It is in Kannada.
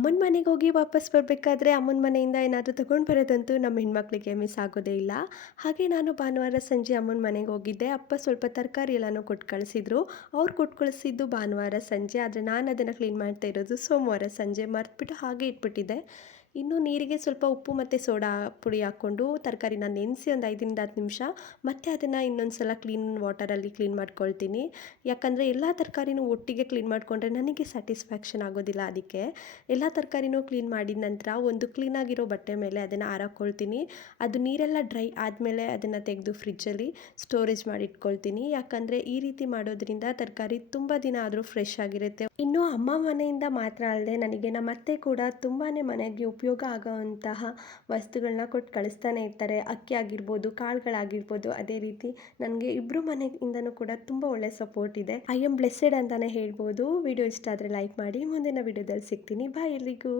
ಅಮ್ಮನ ಮನೆಗೆ ಹೋಗಿ ವಾಪಸ್ ಬರಬೇಕಾದ್ರೆ ಅಮ್ಮನ ಮನೆಯಿಂದ ಏನಾದರೂ ತಗೊಂಡು ಬರೋದಂತೂ ನಮ್ಮ ಹೆಣ್ಮಕ್ಳಿಗೆ ಮಿಸ್ ಆಗೋದೇ ಇಲ್ಲ. ಹಾಗೆ ನಾನು ಭಾನುವಾರ ಸಂಜೆ ಅಮ್ಮನ ಮನೆಗೆ ಹೋಗಿದ್ದೆ. ಅಪ್ಪ ಸ್ವಲ್ಪ ತರಕಾರಿ ಎಲ್ಲನೂ ಕೊಟ್ಟು ಕಳಿಸಿದ್ರು. ಅವ್ರು ಕೊಟ್ಟು ಕಳಿಸಿದ್ದು ಭಾನುವಾರ ಸಂಜೆ, ಆದರೆ ನಾನು ಅದನ್ನು ಕ್ಲೀನ್ ಮಾಡ್ತಾ ಇರೋದು ಸೋಮವಾರ ಸಂಜೆ. ಮರ್ತ್ಬಿಟ್ಟು ಹಾಗೆ ಇಟ್ಬಿಟ್ಟಿದ್ದೆ. ಇನ್ನು ನೀರಿಗೆ ಸ್ವಲ್ಪ ಉಪ್ಪು ಮತ್ತು ಸೋಡಾ ಪುಡಿ ಹಾಕ್ಕೊಂಡು ತರಕಾರಿನ ನೆನೆಸಿ ಒಂದು 5ರಿಂದ 10 ನಿಮಿಷ ಮತ್ತೆ ಅದನ್ನು ಇನ್ನೊಂದು ಸಲ ಕ್ಲೀನ್ ವಾಟರಲ್ಲಿ ಕ್ಲೀನ್ ಮಾಡ್ಕೊಳ್ತೀನಿ. ಯಾಕಂದರೆ ಎಲ್ಲ ತರಕಾರಿನೂ ಒಟ್ಟಿಗೆ ಕ್ಲೀನ್ ಮಾಡಿಕೊಂಡ್ರೆ ನನಗೆ ಸ್ಯಾಟಿಸ್ಫ್ಯಾಕ್ಷನ್ ಆಗೋದಿಲ್ಲ. ಅದಕ್ಕೆ ಎಲ್ಲ ತರಕಾರಿನೂ ಕ್ಲೀನ್ ಮಾಡಿದ ನಂತರ ಒಂದು ಕ್ಲೀನಾಗಿರೋ ಬಟ್ಟೆ ಮೇಲೆ ಅದನ್ನು ಆರಾಕೊಳ್ತೀನಿ. ಅದು ನೀರೆಲ್ಲ ಡ್ರೈ ಆದಮೇಲೆ ಅದನ್ನು ತೆಗೆದು ಫ್ರಿಜ್ಜಲ್ಲಿ ಸ್ಟೋರೇಜ್ ಮಾಡಿ ಇಟ್ಕೊಳ್ತೀನಿ. ಯಾಕಂದರೆ ಈ ರೀತಿ ಮಾಡೋದ್ರಿಂದ ತರಕಾರಿ ತುಂಬ ದಿನ ಆದರೂ ಫ್ರೆಶ್ ಆಗಿರುತ್ತೆ. ಇನ್ನು ಅಮ್ಮ ಮನೆಯಿಂದ ಮಾತ್ರ ಅಲ್ಲದೆ ನನಗೆ ನಮ್ಮ ಅತ್ತೆ ಕೂಡ ತುಂಬಾ ಮನೆಗೆ ಉಪಯೋಗ ಆಗೋವಂತಹ ವಸ್ತುಗಳನ್ನ ಕೊಟ್ಟು ಕಳಿಸ್ತಾನೆ ಇರ್ತಾರೆ. ಅಕ್ಕಿ ಆಗಿರ್ಬೋದು, ಕಾಳುಗಳಾಗಿರ್ಬೋದು. ಅದೇ ರೀತಿ ನನಗೆ ಇಬ್ಬರು ಮನೆಯಿಂದನೂ ಕೂಡ ತುಂಬ ಒಳ್ಳೆ ಸಪೋರ್ಟ್ ಇದೆ. ಐ ಆಮ್ ಬ್ಲೆಸ್ಸೆಡ್ ಅಂತಲೇ ಹೇಳ್ಬೋದು. ವಿಡಿಯೋ ಇಷ್ಟ ಆದರೆ ಲೈಕ್ ಮಾಡಿ. ಮುಂದಿನ ವಿಡಿಯೋದಲ್ಲಿ ಸಿಗ್ತೀನಿ. ಬಾಯ್ ಎಲ್ರಿಗೂ.